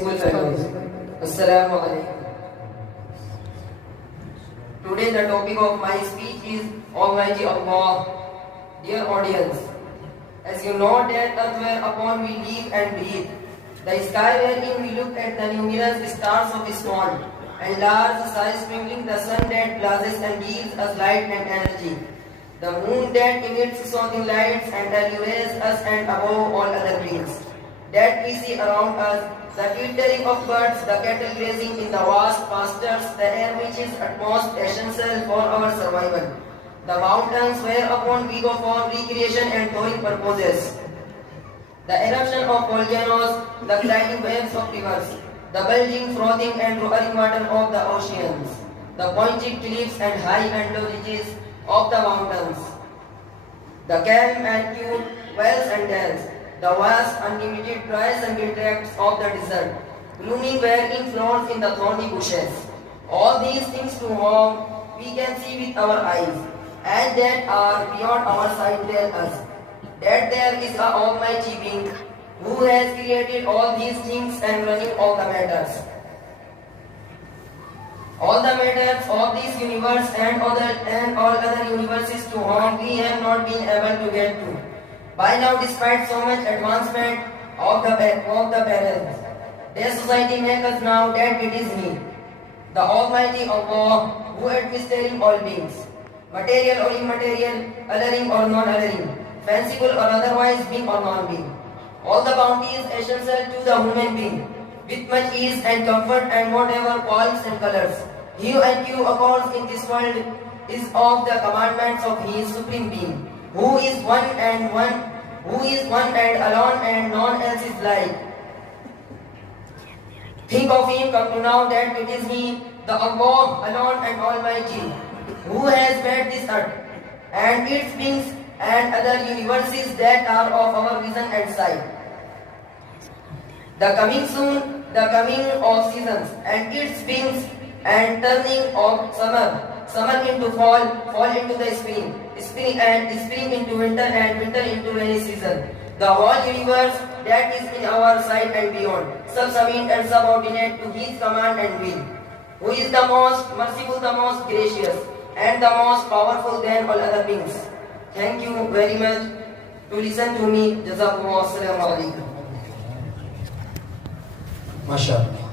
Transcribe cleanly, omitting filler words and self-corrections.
Assalamu alaikum. Today the topic of my speech is Almighty Allah. Dear audience, as you know that earth whereupon we live and breathe, the sky wherein we look at the numerous stars of small and large size sprinkling the sun that blazes and gives us light and energy, the moon that emits soothing lights and allures us, and above all other beings that we see around us, the twittering of birds, the cattle grazing in the vast pastures, the air which is utmost essential for our survival, the mountains whereupon we go for recreation and touring purposes, the eruption of volcanoes, the gliding waves of rivers, the bulging, frothing and roaring water of the oceans, the pointed cliffs and high and low ridges of the mountains, the calm and cute wells and dells, the vast unlimited dry sunny tracts of the desert, blooming wherein flowers in the thorny bushes. All these things to whom we can see with our eyes, and that are beyond our sight tell us that there is an Almighty Being who has created all these things and running all the matters. All the matters of this universe and all other universes to whom we have not been able to get to. By now, despite so much advancement of the parents, their society makes us now that it is He, the Almighty Allah, who administering all beings, material or immaterial, alluring or non-alluring, fanciful or otherwise, being or non-being. All the bounties essential to the human being, with much ease and comfort and whatever qualities and colors. Hue and hue occurs in this world is of the commandments of His Supreme Being, who is one and alone, and none else is like. Think of Him, come to know that it is He, the Allah alone and Almighty, who has made this earth and its beings and other universes that are of our vision and sight. The coming of seasons and its beings, and turning of summer into fall into the spring into winter, and winter into rainy season. The whole universe that is in our sight and beyond, subservient and subordinate to His command and will, who is the most merciful, the most gracious, and the most powerful than all other beings. Thank you very much to listen to me. Jazakumullah. Assalamu alaikum. MashaAllah.